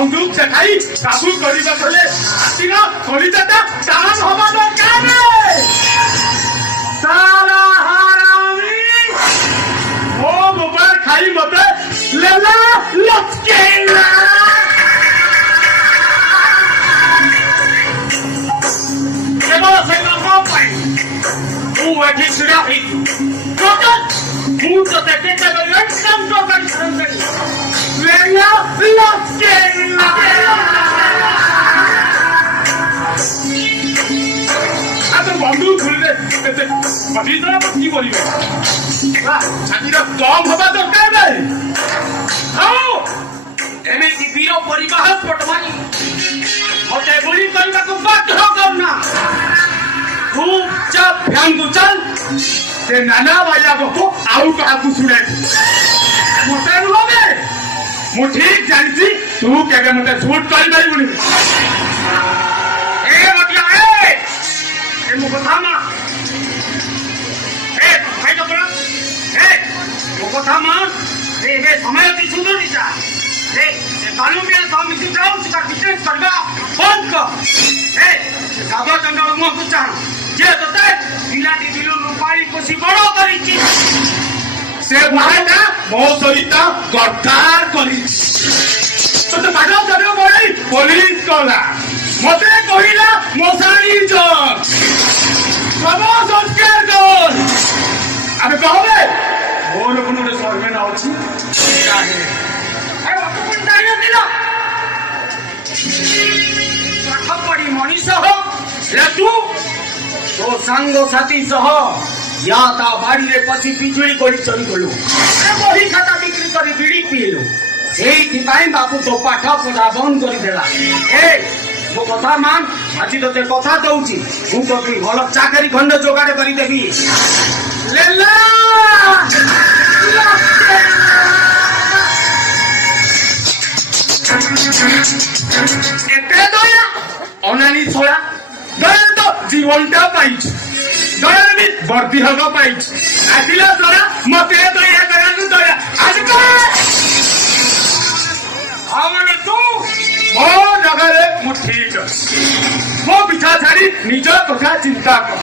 बंदूक देखाई काबू करबा गले हाथीर कलिजाटा टाण हवा दरकार सारा हरामी ओ मोबाइल खाई मते लेला लचकेला केवल से न पाई तू एठी छिड़ा ही कोकत तू तो देखते कर एकदम तो कर लेला लचकेला तो बंदूक खुलले एते पतिरा पत्नी बोलिबे छातीरा कम हवा दरकार नै आओ एमेती वीर परिवार पटवानी मते गुली करबा को बाध्य करना चुपचाप ध्यान दो चल से नाना वाला को आउ कहा तू सुने मते नुबे मु ठीक जानसी तू केबे मते झूठ कहि बाई ए बटिया ए मु कथा मा ए भाई तो बोला ए मु कथा मा ए समय ती सुनो निसा ए कानून में तो मिसी जाओ सिका किचन करबा बंद कर ए साबा चंदन मु कुछ जे तते बिलाटी बिलो रुपाई कोसी बड़ो करिछि से भाईटा मो सहिता गद्दार करिछि तो बाडो जरो बई पुलिस कला मते कहिला मोसारी जग सब संस्कार कर अबे कहबे मोर कोन सर्वे ना अछि काहे ए अपन दाइयो दिला पाठ पड़ी मनीष हो रे तू तो सांग साथी सह या ता बाड़ी रे पछी पिजुली कोली चली गलु ए बही खाता बिक्री करी बिड़ी पीलु सेही पाई बापू तो पाठ पढ़ा बंद करी देला ए मो कथा मान आज तोते कथा दउची मु तो भल चाकरी खंड जोगाड़ करी देबी लेला एते दया अनानी छोड़ा दया तो जीवनटा पाइछ दया भी वर्दी हगा पाइछ आदिला द्वारा मते दया करन दया आज का आमने तू मो जगह रे मु ठीक मो पिछा छाड़ी निज कथा चिंता कर।